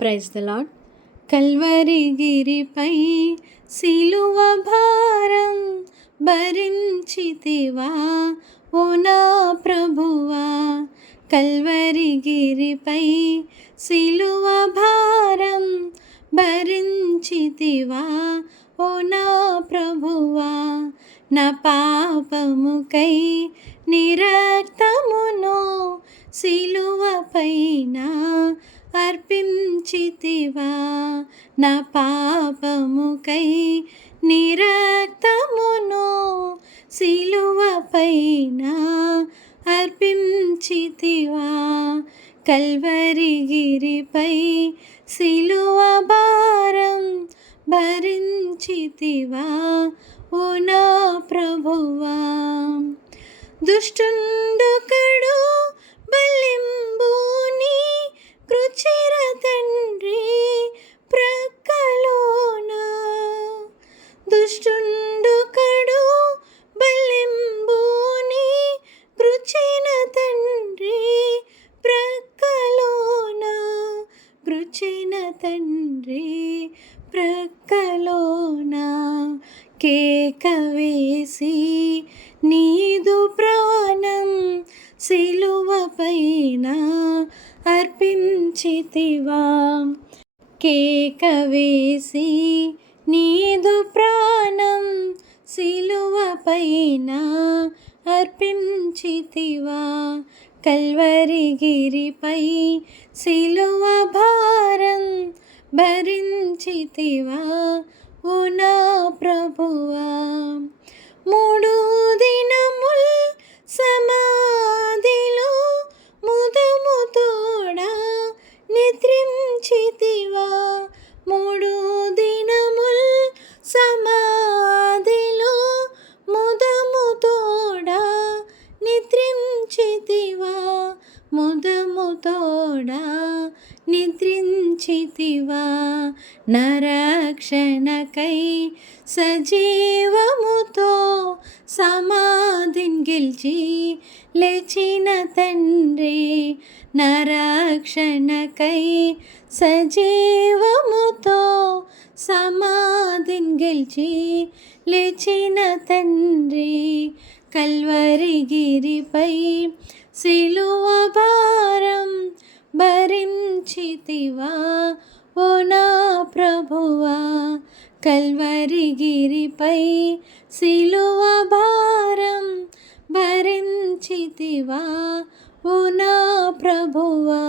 Praise the lord. Calvary గిరిపై సిలువ భారం భరించితివా ఓ నా ప్రభువా. కల్వరి గిరిపై సిలువ భారం భరించితివా ఓ నా ప్రభువా. నా పాపముకై నీ రక్తమును సిలువపైన అర్పించితివా. నా పాపముకై నీ రక్తమును సిలువపైన అర్పించితివా. కల్వరి గిరిపై సిలువ భారం భరించితివా ఓ నా ప్రభువా. దుష్టుండొకడు బలింబుని కృచిర తండ్రి ప్రక్కలోన. దుష్టుండొకడు బలింబుని కృచిన తండ్రి ప్రక్కలోన. కృచిన తండ్రి ప్రక్కలోన. కేక వేసి నీదు ప్రాణం సిలువపైన అర్పించితివా. కేక వేసి నీదు ప్రాణం సిలువపైన అర్పించితివా. కల్వరి గిరిపై సిలువ భారం భరించితివా ఓ నా ప్రభువా. 3 దినముల్ సమాధిలో ముదము తోడా నిద్రించితివా. 3 దినముల్ సమాధిలో ముదము తోడా నిద్రించితివా. ముదము తోడా నిద్రించితివా. నరక్షణకై సజీవముతో సమాధిని గెలిచి లేచిన తండ్రి. నరక్షణకై సజీవముతో సమాధిని గెలిచి లేచిన తండ్రి. కల్వరి గిరిపై సిలువ భారం భరించితివా ఓ నా ప్రభువా. కల్వరి గిరిపై సిలువ భారం భరించితివా ఓ నా ప్రభువా.